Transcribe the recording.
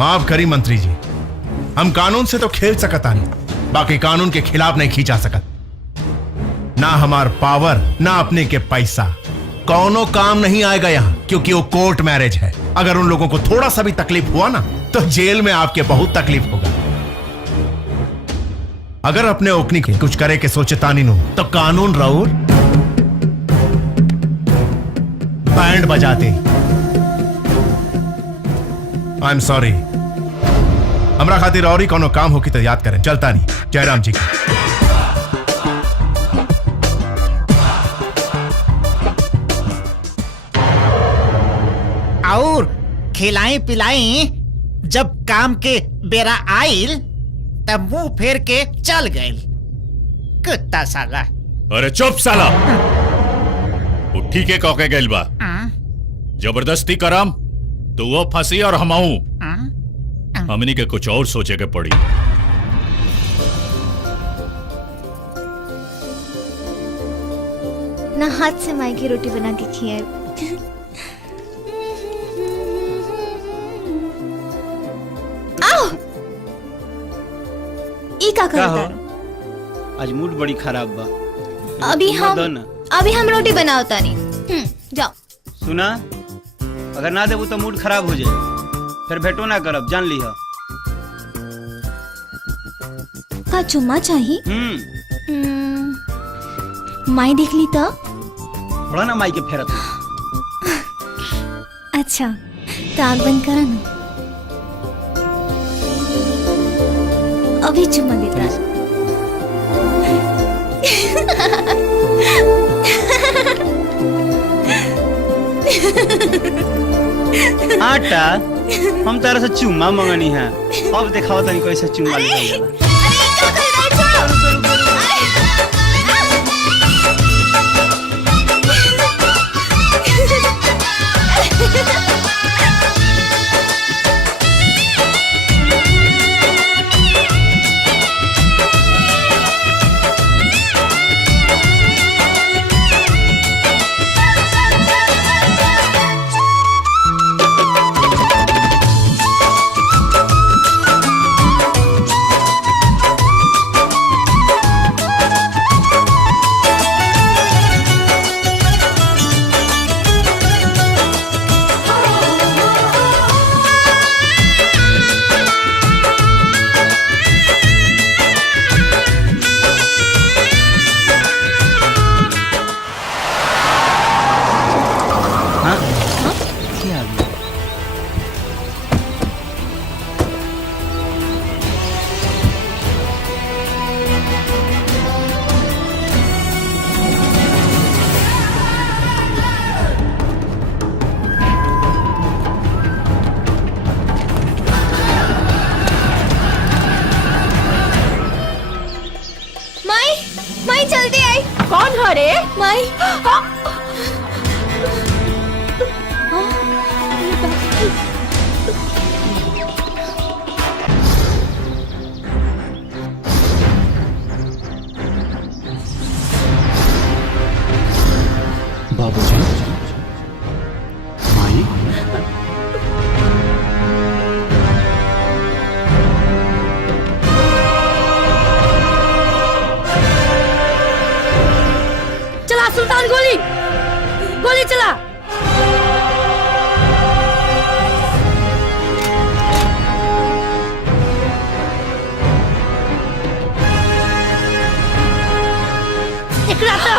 माफ करी मंत्री जी, हम कानून से तो खेल सकता नहीं, बाकी कानून के खिलाफ नहीं खींचा सकत। ना हमार पावर ना अपने के पैसा कौनो काम नहीं आएगा यहाँ, क्योंकि वो कोर्ट मैरिज है। अगर उन लोगों को थोड़ा सा भी तकलीफ हुआ ना तो जेल में आपके बहुत तकलीफ होगा। अगर अपने ओकनी के कुछ करे के सोचे तानी नो तो कानून राउर बैंड बजाते। आई एम सॉरी, हमरा खातिर और ही कोनो काम हो की तो याद करें। चलता नहीं, जयराम जी का। और खिलाई पिलाई जब काम के बेरा आइल तब मुंह फेर के चल गए कुत्ता साला। अरे चुप साला, उठी के कौके गइल बा। जबरदस्ती करम तो वो फंसी और हमाऊ हमनी के कुछ और सोचे के पड़ी। ना हाथ से माई की रोटी बना के खियाए। आओ ई का करता? आज मूड बड़ी खराब बा। अभी हम रोटी बनाओ तानी। जाओ। सुना, अगर ना देबू तो मूड खराब हो जाए, फिर भेटो ना करब, जान लिहा। का चुम्मा चाहिए? माई देख ली तो बड़ा ना माई के फेरत। अच्छा तो आग बंद करा ना, अभी चुम्मा देता है। आटा हम तारा से चुम्मा मंगनी है, अब दिखाओ तनी कैसे चुम्मा लेला। माई जल्दी आई। कौन है रे? माई बाबूजी, माई, चला सुल्तान, गोली गोली चला। एकरा तो